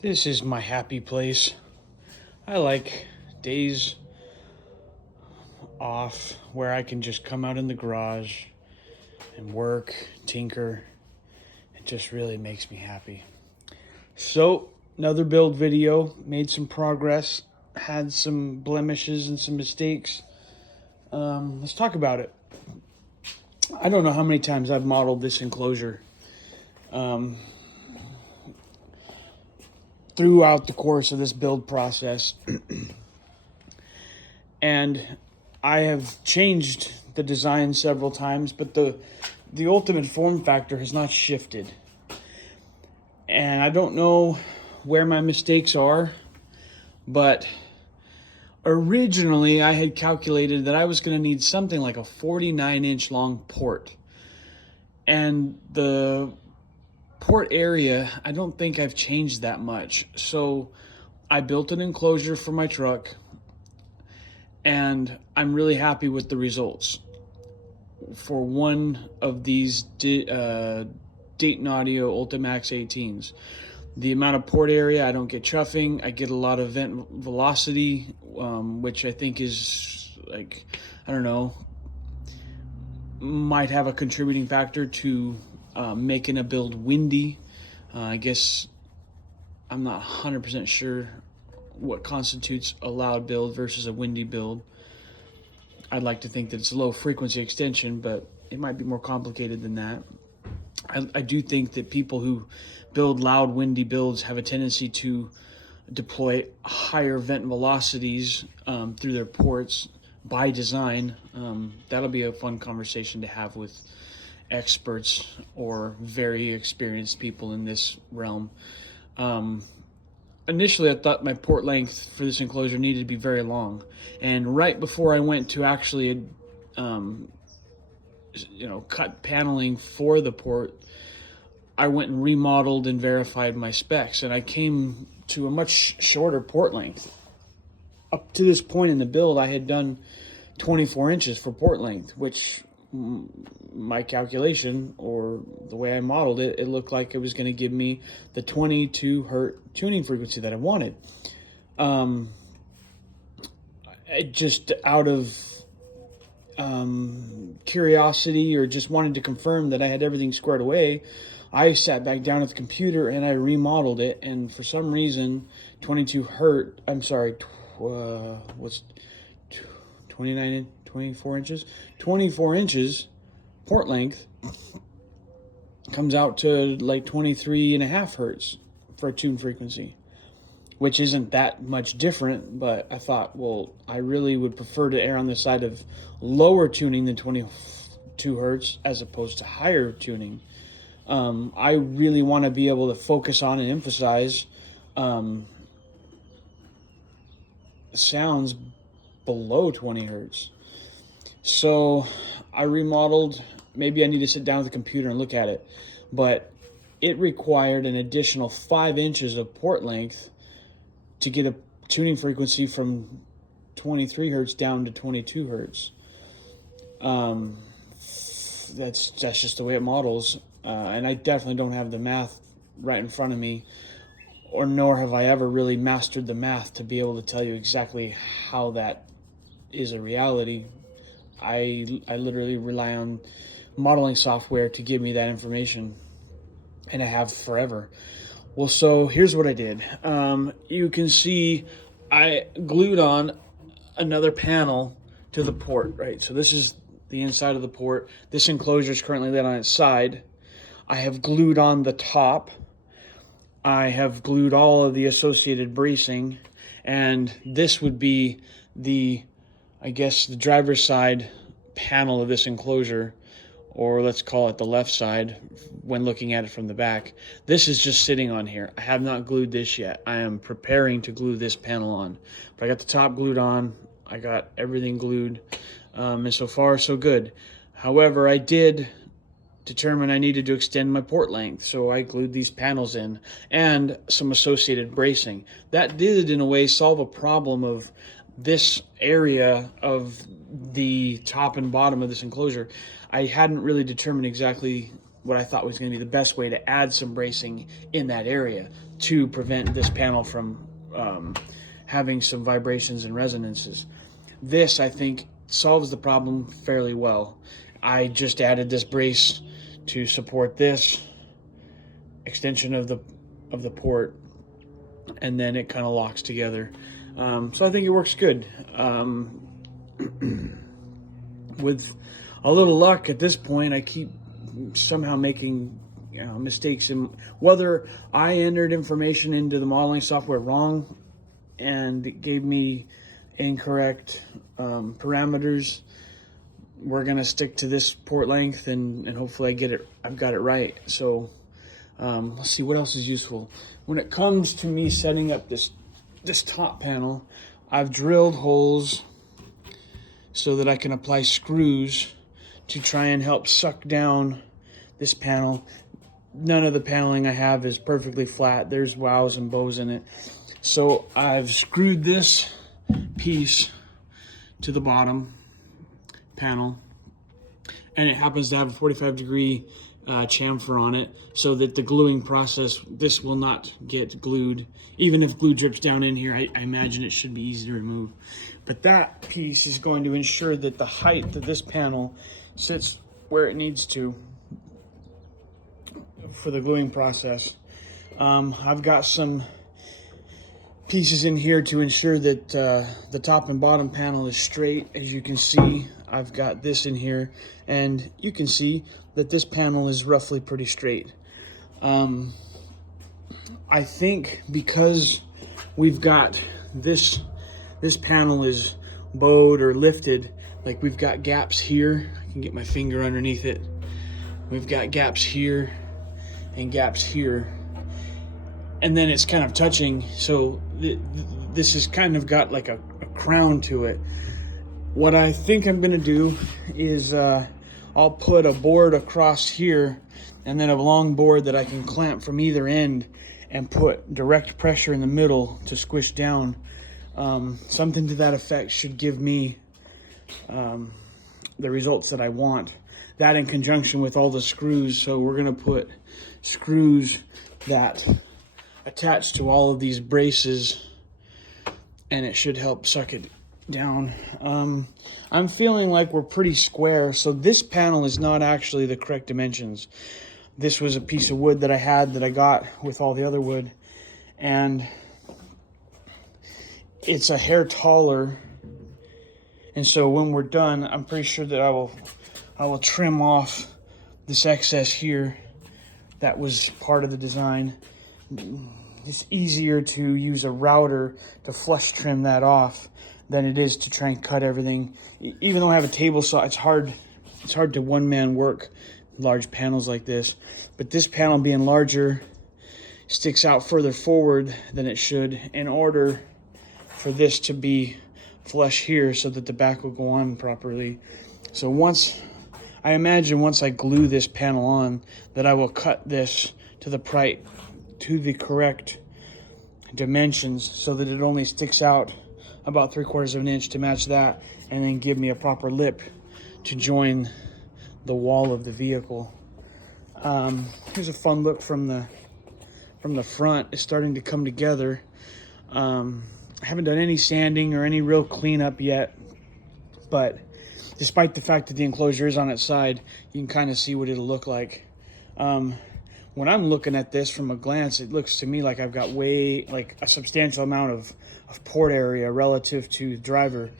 This is my happy place. I like days off where I can just come out in the garage and work, tinker. It just really makes me happy. So, another build video, made some progress, had some blemishes and some mistakes. Let's talk about it. I don't know how many times I've modeled this enclosure throughout the course of this build process. And I have changed the design several times, but the ultimate form factor has not shifted. And I don't know where my mistakes are, but originally I had calculated that I was going to need something like a 49-inch long port. And the port area, I don't think I've changed that much. So I built an enclosure for my truck, and I'm really happy with the results. For one of these Dayton Audio Ultimax 18s, the amount of port area, I don't get chuffing. I get a lot of vent velocity, which I think is like, I don't know, might have a contributing factor to making a build windy. I guess I'm not 100% sure what constitutes a loud build versus a windy build. I'd like to think that it's a low frequency extension, but it might be more complicated than that. I do think that people who build loud, windy builds have a tendency to deploy higher vent velocities through their ports by design. That'll be a fun conversation to have with experts or very experienced people in this realm. Initially, I thought my port length for this enclosure needed to be very long. And right before I went to actually cut paneling for the port, I went and remodeled and verified my specs, and I came to a much shorter port length. Up to this point in the build, I had done 24 inches for port length, which my calculation or the way I modeled it, it looked like it was going to give me the 22 hertz tuning frequency that I wanted. It just out of curiosity or just wanted to confirm that I had everything squared away, I sat back down at the computer and I remodeled it. And for some reason, 22 hertz, I'm sorry, what's 29, 24 inches? 24 inches port length comes out to like 23 and a half hertz for a tune frequency, which isn't that much different, but I thought, well, I really would prefer to err on the side of lower tuning than 22 hertz as opposed to higher tuning. I really want to be able to focus on and emphasize sounds below 20 hertz. So I remodeled. Maybe I need to sit down with the computer and look at it, but it required an additional 5 inches of port length to get a tuning frequency from 23 hertz down to 22 hertz. That's just the way it models, and I definitely don't have the math right in front of me, or nor have I ever really mastered the math to be able to tell you exactly how that is a reality. I literally rely on modeling software to give me that information, and I have forever. Well, so here's what I did. You can see I glued on another panel to the port, right? So this is the inside of the port. This enclosure is currently lit on its side. I have glued on the top. I have glued all of the associated bracing, and this would be the, I guess, the driver's side panel of this enclosure, or let's call it the left side when looking at it from the back. This is just sitting on here. I have not glued this yet. I am preparing to glue this panel on. But I got the top glued on. I got everything glued. And so far, so good. However, I did determine I needed to extend my port length, so I glued these panels in and some associated bracing. That did, in a way, solve a problem of this area of the top and bottom of this enclosure. I hadn't really determined exactly what I thought was going to be the best way to add some bracing in that area. to prevent this panel from having some vibrations and resonances. This, I think, solves the problem fairly well. I just added this brace to support this extension of the port, and then it kind of locks together. So I think it works good. With a little luck at this point, I keep somehow making mistakes in whether I entered information into the modeling software wrong and it gave me incorrect parameters. We're gonna stick to this port length, and hopefully I've got it right. So let's see what else is useful. When it comes to me setting up this top panel, I've drilled holes so that I can apply screws to try and help suck down this panel. None of the paneling I have is perfectly flat. There's wows and bows in it. So I've screwed this piece to the bottom panel, and it happens to have a 45-degree chamfer on it, so that the gluing process, this will not get glued. Even if glue drips down in here, I imagine it should be easy to remove. But that piece is going to ensure that the height of this panel sits where it needs to for the gluing process. I've got some pieces in here to ensure that the top and bottom panel is straight. As you can see, I've got this in here, and you can see that this panel is roughly pretty straight. I think because we've got this panel is bowed or lifted, like we've got gaps here. I can get my finger underneath it. We've got gaps here and gaps here, and then it's kind of touching, so this has kind of got like a crown to it. What I think I'm gonna do is I'll put a board across here, and then a long board that I can clamp from either end and put direct pressure in the middle to squish down. Something to that effect should give me the results that I want. That in conjunction with all the screws. So we're gonna put screws that attach to all of these braces, and it should help suck it down. I'm feeling like we're pretty square, so this panel is not actually the correct dimensions. This was a piece of wood that I got with all the other wood, and it's a hair taller, and so when we're done, I'm pretty sure that I will trim off this excess here that was part of the design. It's easier to use a router to flush trim that off than it is to try and cut everything. Even though I have a table saw, it's hard to one-man work large panels like this. But this panel being larger sticks out further forward than it should in order for this to be flush here so that the back will go on properly. So I imagine once I glue this panel on, that I will cut this to the correct dimensions so that it only sticks out about 3/4 of an inch to match that, and then give me a proper lip to join the wall of the vehicle. Here's a fun look from the front. It's starting to come together. I haven't done any sanding or any real cleanup yet, but despite the fact that the enclosure is on its side, you can kind of see what it'll look like. When I'm looking at this from a glance, it looks to me like I've got like a substantial amount of port area relative to the driver.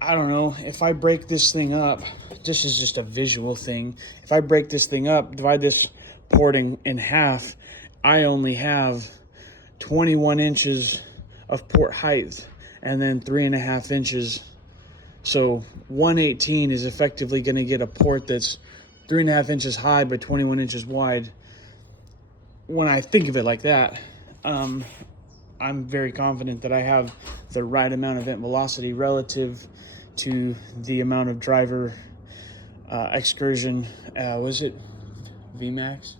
I don't know, if I break this thing up, this is just a visual thing. If I break this thing up, divide this port in half, I only have 21 inches of port height and then 3.5 inches. So 118 is effectively going to get a port that's 3.5 inches high by 21 inches wide. When I think of it like that, I'm very confident that I have the right amount of vent velocity relative to the amount of driver excursion. Was it VMAX,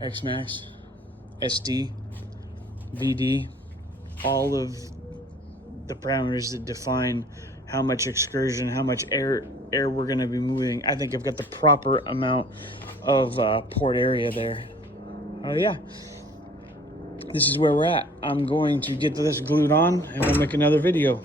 XMAX, SD, VD? All of the parameters that define how much excursion, how much air we're going to be moving. I think I've got the proper amount of port area there. yeah, this is where we're at. I'm going to get this glued on and we'll make another video.